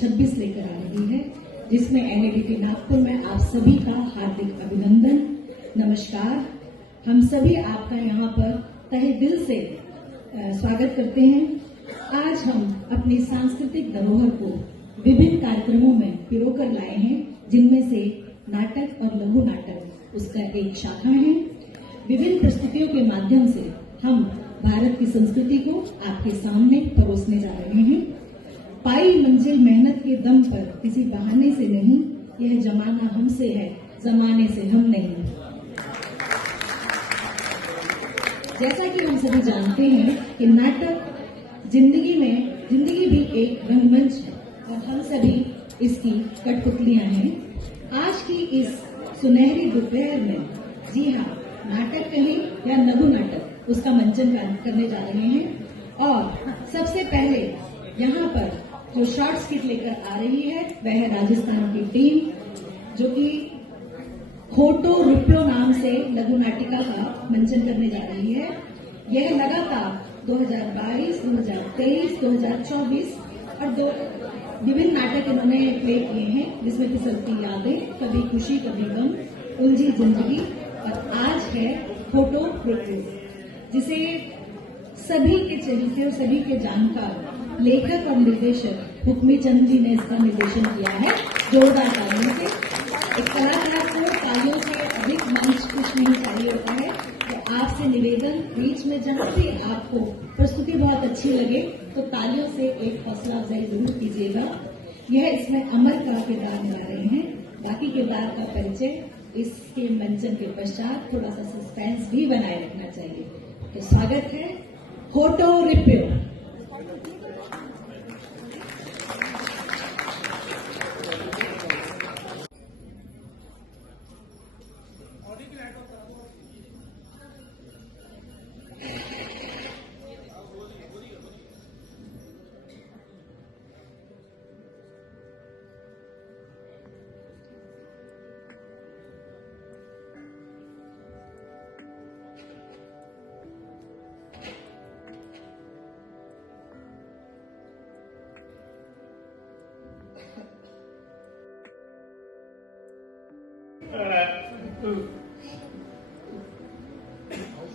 26 लेकर आ रही है, जिसमें एनएडीटी नागपुर में आप सभी का हार्दिक अभिनंदन, नमस्कार। हम सभी आपका यहाँ पर तहे दिल से स्वागत करते हैं। आज हम अपनी सांस्कृतिक धरोहर को विभिन्न कार्यक्रमों में पिरोकर लाए हैं, जिनमें से नाटक और लघु नाटक उसका एक शाखा है। विभिन्न प्रस्तुतियों के माध्यम से हम भारत की संस्कृति को आपके सामने परोसने जा रहे हैं। पाई मंजिल मेहनत के दम पर, किसी बहाने से नहीं, यह जमाना हमसे है, जमाने से हम नहीं। जैसा कि हम सभी जानते हैं कि नाटक जिंदगी भी एक रंगमंच है और हम सभी इसकी कठपुतलियां हैं। आज की इस सुनहरी दोपहर में, जी हाँ, नाटक कहें या लघु नाटक, उसका मंचन करने जा रहे हैं। और सबसे पहले यहाँ पर जो शॉर्ट स्किट लेकर आ रही है वह है राजस्थान की टीम, जो कि खोटो रुपयो नाम से लघु नाटिका का मंचन करने जा रही है। यह लगातार 2022, 2023, 2024 और 2 विभिन्न नाटक इन्होंने प्ले किए हैं, जिसमें फिसलती यादें, कभी खुशी कभी गम, उलझी जिंदगी, और आज है खोटो रुपयो, जिसे सभी के चहेते और सभी के जानकार लेखक और निर्देशक हुक्मी चंद जी ने इसका निर्देशन किया है। जोरदार तालियों से। एक कलाकार को तालियों से अधिक मंच कुछ नहीं चाहिए होता है। तो आपसे निवेदन, बीच में जहां भी आपको प्रस्तुति बहुत अच्छी लगे तो तालियों से एक हौसला अफजाई जरूर कीजिएगा। यह इसमें अमर का किरदार निभा रहे हैं। बाकी किरदार का परिचय इसके मंचन के पश्चात थोड़ा सा सस्पेंस भी बनाए रखना चाहिए। तो स्वागत है खोटो रुपयो।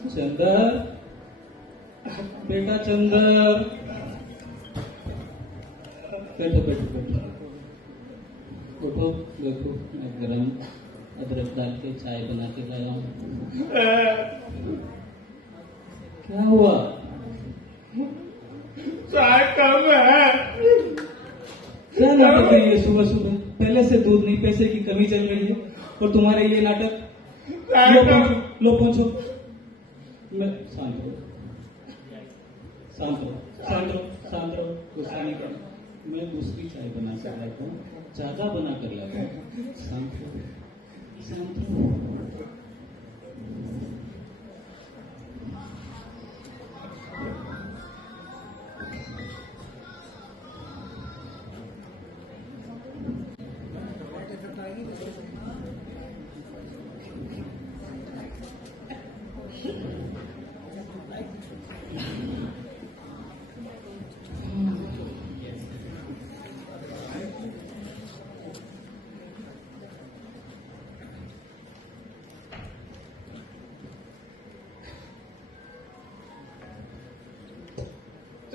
चंदर, बेटा चंदर, बैठो बैठो बैठो, उठो, देखो मैं गरम अदरक डाल के चाय बना के लाया हूँ। क्या हुआ? चाय कम है। क्या नाटक है ये सुबह सुबह? पहले से दूध नहीं, पैसे की कमी चल रही है और तुम्हारे ये नाटक। लो पहुंचो। मैं शांत रहो, शांत रहो, शांत रहो, शांत रहो, गुस्सा नहीं करना। मैं दूसरी चाय बना कर लाता हूँ, ज्यादा बना कर लाता हूँ। शांत रहो, शांत रहो।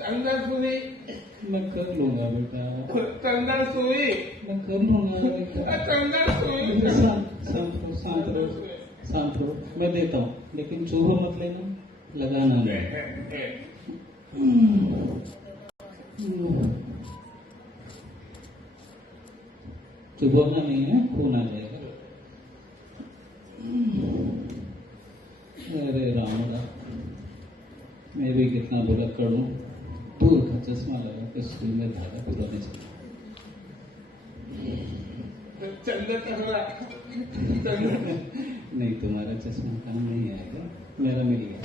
चंदन सुई मैं कर लूंगा बेटा, चंदन सुई मैं कर लूंगा बेटा। चंदन सुई। शांत रहो, शांत रहो, मैं देता हूँ, लेकिन चूहा मत लेना, लगाना नहीं। चुभना नहीं है, खून आ जाएगा। अरे राम राम, मैं भी कितना बुरा करूं। दूर का चश्मा लगा के स्कूल में धागा पूरा नहीं चला। नहीं, तुम्हारा चश्मा काम नहीं आएगा, मेरा मिल गया।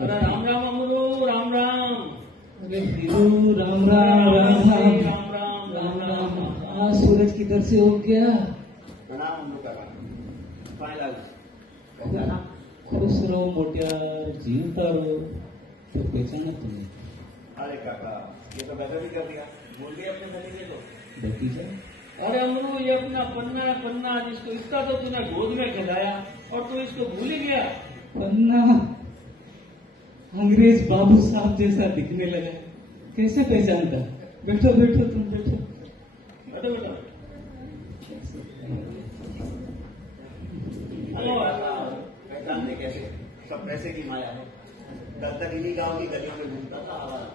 राम राम अमरू, राम राम। अरे वीरू, राम राम राम राम राम राम राम राम। आज सूरज किधर से उग गया? फाइनल खुश रहो मोटियार, जीवता रहो, तो पहचाना तुम्हें अरे काका ये तो वैसे भी कर दिया, भूल गए अपने भतीजे को। भतीजा। अरे अमरू, ये अपना पन्ना है, पन्ना जिसको इतना तो तूने गोद में खिलाया और तू इसको भूल ही गया। पन्ना अंग्रेज बाबू साहब जैसा दिखने लगा, कैसे पहचानता? बैठो बैठो, तुम बैठो। बैठो बेटा। हेलो। पहचानते कैसे? सब पैसे की माया है। कल तक इन्हीं गांव की गलियों में घूमता था हमारा,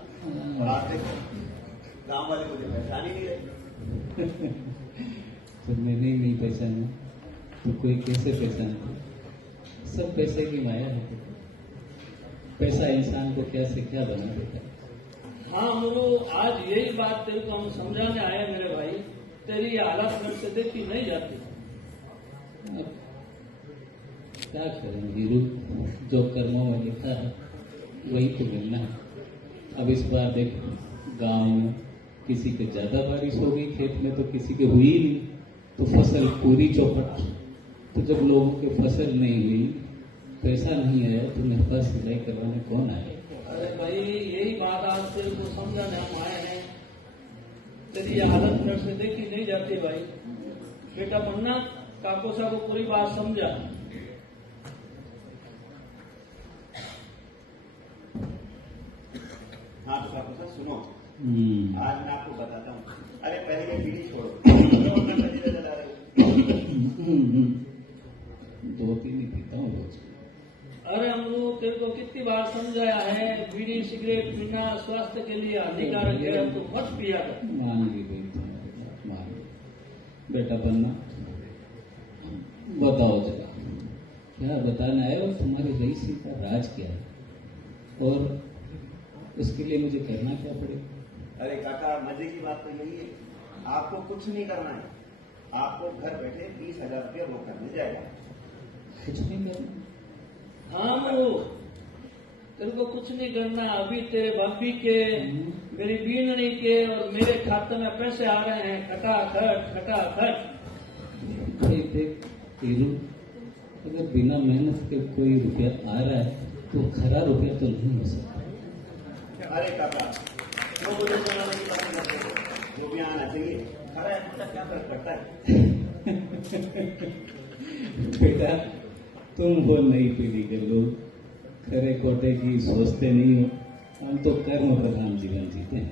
और आज देखो गांव वाले मुझे पहचान ही नहीं रहे। तो मैंने ही नहीं पहचाना तो कोई कैसे पहचानता? सब पैसे की माया है। पैसा इंसान को क्या से क्या बना देता है। हाँ अमरू, आज यही बात तेरे को हम समझाने आए मेरे भाई। तेरी ये हालत मेरे से देखी नहीं जाती। अब क्या करें वीरू, जो कर्मों में लिखा है वही तो मिलना है। अब इस बार देख, गांव में किसी के ज्यादा बारिश हो गई खेत में, तो किसी के हुई ही नहीं, तो फसल पूरी चौपट। तो जब लोगों की फसल नहीं हुई, पैसा नहीं आया, तो मेरे पास सिलाई करवाने कौन आए? अरे भाई, यही बात आज तेरे को समझाने हम आए हैं। तेरी ये हालत मेरे से देखी नहीं जाती भाई। बेटा पन्ना, काको साहब को पूरी बात समझा। हाँ तो काका साहब सुनो, आज मैं आपको बताता हूँ। अरे पहले ये बीड़ी छोड़ो, तो अपना कजीरा जला रहे हो। 2-3 ही पीता हूँ रोज। अरे अमरू, तेरे को कितनी बार समझाया है, बीड़ी सिगरेट पीना स्वास्थ्य के लिए हानिकारक है, तो मत पिया कर। मान ली गई तुम्हारी बात, मान ली। बेटा बनना, बताओ जरा क्या बताना है, और तुम्हारी रईसी का राज क्या है, और उसके लिए मुझे करना क्या पड़ेगा? अरे काका, मजे की बात तो यही है, आपको कुछ नहीं करना है। आपको घर बैठे 20,000 रुपया रोकड़ मिल जाएगा। कुछ नहीं करना। हाँ अमरू, तेरे को कुछ नहीं करना। अभी तेरे भाभी के, मेरी बीननी के और मेरे खाते में पैसे आ रहे हैं, खटाखट खटाखट। भाई देख हीरू, अगर बिना मेहनत के कोई रुपया आ रहा है तो खरा रुपया तो नहीं हो सकता। अरे काका, वो मुझे सुनाने की बात करते हो, जो भी आना चाहिए। खरा है तो क्या फर्क पड़ता है? बेटा तुम हो नई पीढ़ी के लोग, खरे खोटे की सोचते नहीं हो। हम तो कर्म प्रधान जीवन जीते हैं,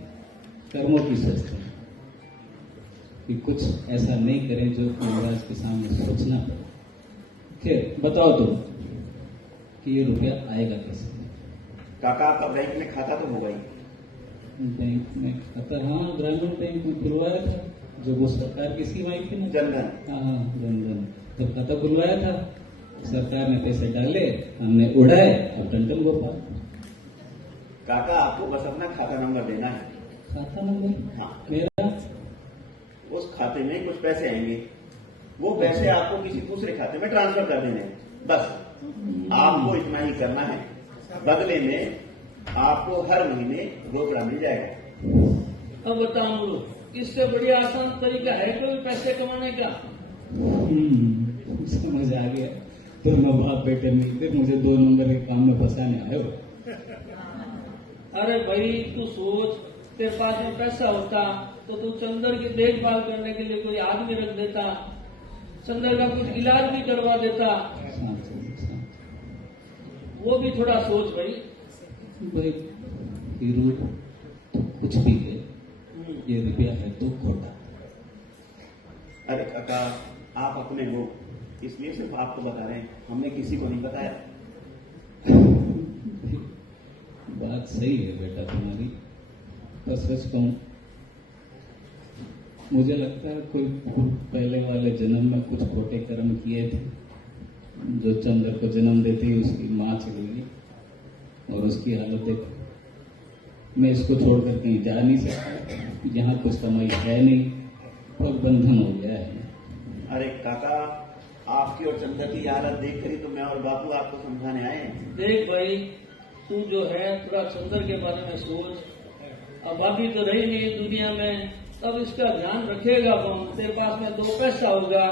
कर्मों की सोचते हैं कि कुछ ऐसा नहीं करें जो महाराज के सामने सोचना पड़े। खैर बताओ तुम कि ये रुपया आएगा कैसे? काका, आपका बैंक में खाता तो होगा ही। बैंक में खाता? हाँ, ग्रामीण बैंक में खुलवाया था, जो वो सरकार की स्कीम आई थी ना, जनधन। हाँ जनधन, तब खाता खुलवाया था। सरकार ने पैसे डाले, हमने उड़ाए, अब टंटन गोपाल। काका, आपको बस अपना खाता नंबर देना है। खाता नंबर? हाँ। मेरा? उस खाते में कुछ पैसे आएंगे, वो पैसे आपको किसी दूसरे खाते में ट्रांसफर कर देने हैं। बस आपको इतना ही करना है, बदले में आपको हर महीने रोकड़ा मिल जाएगा। अब बताओ अमरू, इससे बढ़िया आसान तरीका है कोई पैसे कमाने का? समझ आ गया। तो मैं बाप बेटे मिलकर मुझे 2 नंबर के काम में फंसाने आए हो। अरे भाई तू सोच, तेरे पास में पैसा होता तो तू चंदर की देखभाल करने के लिए कोई आदमी रख देता, चंदर का कुछ इलाज भी करवा देता। वो भी थोड़ा सोच भाई। भाई हीरू, तो कुछ भी है, ये रुपया है तो खोटा। अरे काका, आप अपने हो, इसलिए सिर्फ आपको बता रहे हैं, हमने किसी को नहीं बताया। बात सही है बेटा तुम्हारी, पर सच कहूं, मुझे लगता है कोई पहले वाले जन्म में कुछ खोटे कर्म किए थे, जो चंद्र को जन्म देते ही उसकी माँ चली गई और उसकी हालत देख, मैं इसको छोड़कर कहीं जा नहीं सकता, यहाँ कुछ कमाई है नहीं, और बंधन हो गया है। अरे काका, आपकी और चंद्र की हालत देख कर ही तो मैं और बापू आपको समझाने आए हैं। देख भाई, तू जो है थोड़ा चंद्र के बारे में सोच। अब अभी तो रही नहीं दुनिया में, तब इसका ध्यान रखेगा कौन? तेरे पास में 2 पैसा होगा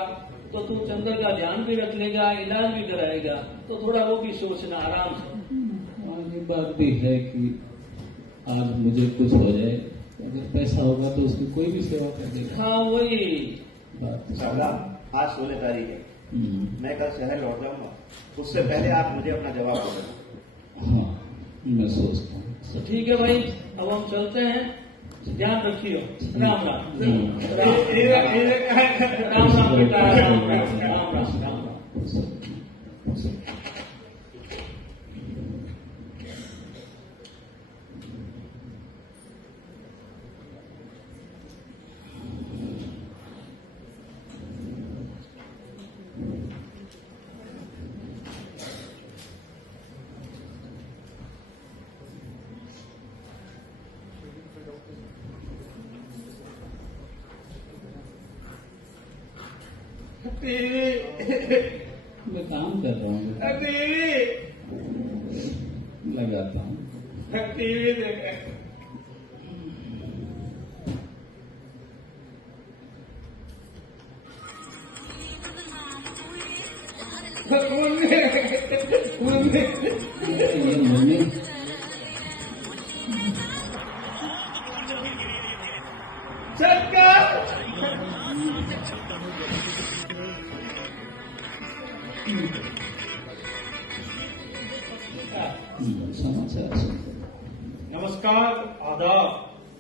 तो तू चंदर का ध्यान भी रख लेगा, इलाज भी कराएगा। तो थोड़ा वो भी सोचना आराम से। ये बात भी है कि आज मुझे कुछ हो जाए, अगर पैसा होगा तो उसकी कोई भी सेवा कर देगा। हाँ वही बात सरला, आज 16 तारीख है, मैं कल शहर लौट जाऊंगा, उससे पहले आप मुझे अपना जवाब दे देना। हाँ, मैं सोचता हूँ। तो ठीक है भाई, अब हम चलते हैं, ध्यान रखियो। राम राम राम राम बेटा, राम राम राम राम। मैं काम कर रहा हूँ, लगाता हूँ। ये मम्मी समाचार सुनते। नमस्कार, आदाब,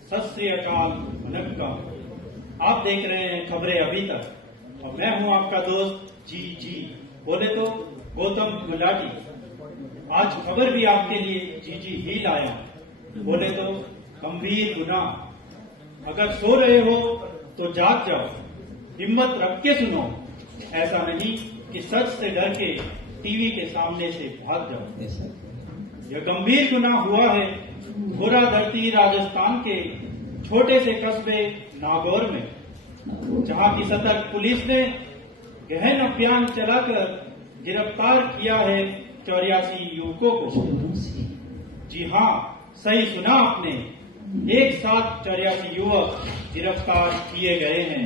सत श्री अकाल, वनक्कम। आप देख रहे हैं खबरें अभी तक और मैं हूं आपका दोस्त जी, बोले तो गौतम गुलाटी। आज खबर भी आपके लिए जी ही लाया, बोले तो गंभीर गुनाह। अगर सो रहे हो तो जाग जाओ, हिम्मत रख के सुनो, ऐसा नहीं कि सच से डर के टीवी के सामने से भाग जाओ। ऐसा यह गंभीर गुनाह हुआ है घोड़ा धरती राजस्थान के छोटे से कस्बे नागौर में, जहां की सतर्क पुलिस ने गहन अभियान चलाकर गिरफ्तार किया है 84 युवकों को। जी हाँ, सही सुना आपने, एक साथ 84 युवक गिरफ्तार किए गए हैं।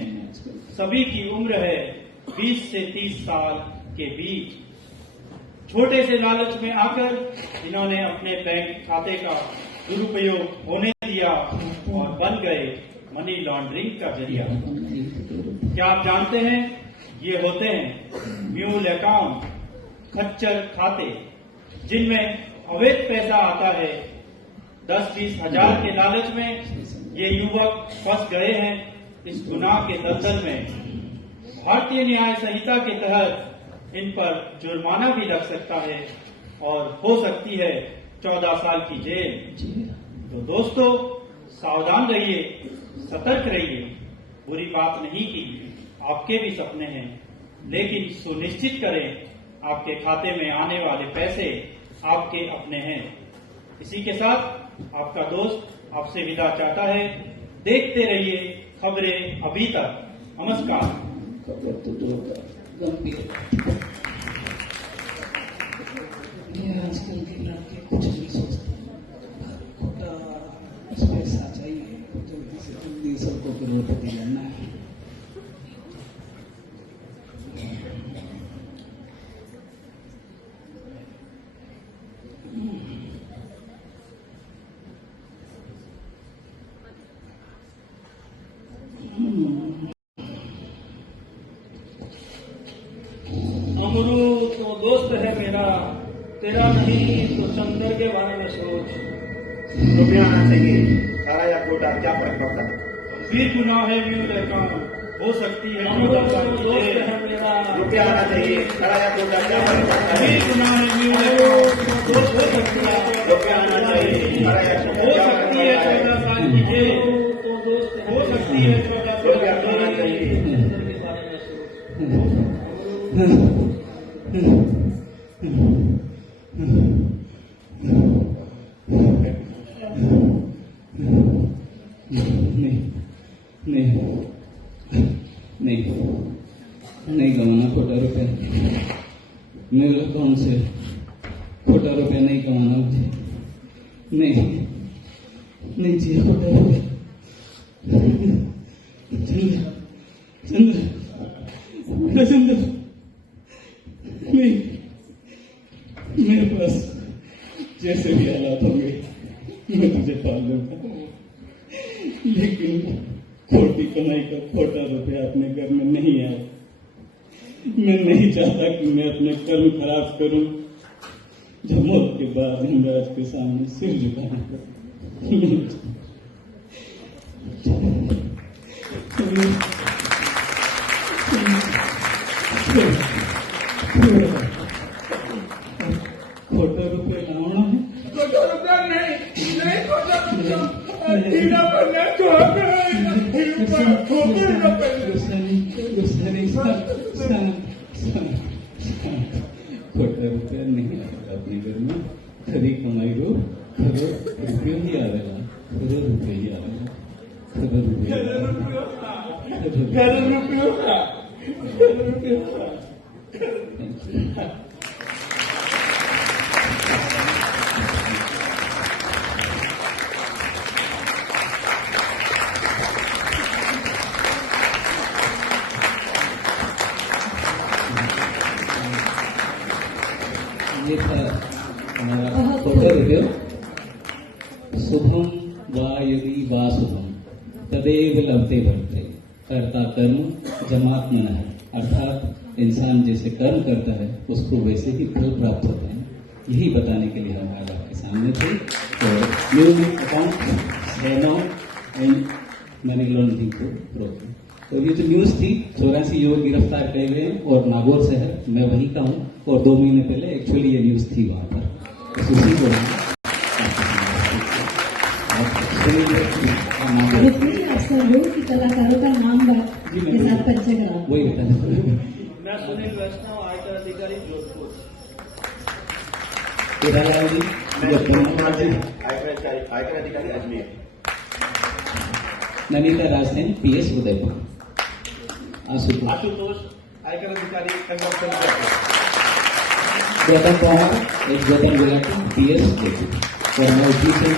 सभी की उम्र है 20 से 30 साल के बीच। छोटे से लालच में आकर इन्होंने अपने बैंक खाते का दुरुपयोग होने दिया और बन गए मनी लॉन्ड्रिंग का जरिया। क्या आप जानते हैं, ये होते हैं म्यूल अकाउंट, खच्चर खाते, जिनमें अवैध पैसा आता है। 10-20 हजार के लालच में ये युवक फंस गए हैं इस गुनाह के दलदल में। भारतीय न्याय संहिता के तहत इन पर जुर्माना भी लग सकता है और हो सकती है 14 साल की जेल। तो दोस्तों, सावधान रहिए, सतर्क रहिए। बुरी बात नहीं की, आपके भी सपने हैं, लेकिन सुनिश्चित करें आपके खाते में आने वाले पैसे आपके अपने हैं। इसी के साथ आपका दोस्त आपसे विदा चाहता है। देखते रहिए खबरें अभी तक। नमस्कार। खबर तो दूर का गंभीर। ये आजकल के लड़के कुछ नहीं सोचते, खोटा पैसा चाहिए, जल्दी से जल्दी सबको करोड़पति बनना है। अमरू तो दोस्त है मेरा, तेरा नहीं तो चंदर के बारे में सोच। रुपया आना चाहिए, सारा या कोटा, क्या फर्क पड़ता है? गंभीर गुनाह है म्यूल अकाउंट, हो सकती है अमरू 14 साल तो की दोस्त जेल। है मेरा, रुपया आना चाहिए, सारा या कोटा, क्या फर्क पड़ता है? गंभीर गुनाह है म्यूल अकाउंट, दोस्त हो सकती है, रुपया आना चाहिए, सारा या कोटा, हो क्या सकती फर्क है पड़ता है? 14 साल की जेल। तो दोस्त है, हो सकती है 14 साल रुपया की आना जेल। चाहिए। चंदर के बारे में सोच। नहीं कमाना खोटा रुपया। मेरे अकाउंट से खोटा रुपया नहीं कमाना मुझे। नहीं चाहिए खोटा रुपया। चंद्र राजेंद्र, मेरे पास जैसे भी हालात होंगे मैं तुझे पाल लूंगा, लेकिन खोटी कमाई का खोटा रुपया अपने घर में नहीं आए। मैं नहीं चाहता कि मैं अपने कर्म खराब करूं, जब मौत के बाद हिमराज के सामने सिर झुकाना पड़े। खोटा रुपया लाना है, खोटा रुपया नहीं खोटा रुपया हीरा बनना खोटा खोटा रुपया नहीं आएगा अपने घर में। खरी कमाई हो, खरो रुपये ही आएगा, खरो रुपये ही आएगा, खरो रुपये ये था हमारा खोटा रुपया। शुभम वा यदि वा शुभम तदेव लभते भरते, कर्ता कर्म जमात मन है, अर्थात इंसान जैसे कर्म करता है उसको वैसे ही फल प्राप्त होता है। यही बताने के लिए हम आज आपके सामने थे। तो new account and money laundering को रोकें। तो ये जो न्यूज थी, 84 युवक गिरफ्तार किए गए और नागौर शहर, मैं वहीं का हूँ, और 2 महीने पहले एक्चुअली ये न्यूज थी वहां पर। तो उसी को रुक्मिणी अफसर हो कि कलाकारों का नाम के साथ परिचय करा। वही बता मैं सुनील वैष्णव, आयकर अधिकारी जोधपुर। आयकर अधिकारी अजमेर। नमिता राजसेन, PS उदयपुर। आशुतोष, आयकर अधिकारी कंगन। गौतम पवार, एक गौतम गुलाटी, PS उदयपुर। और मैं उसी से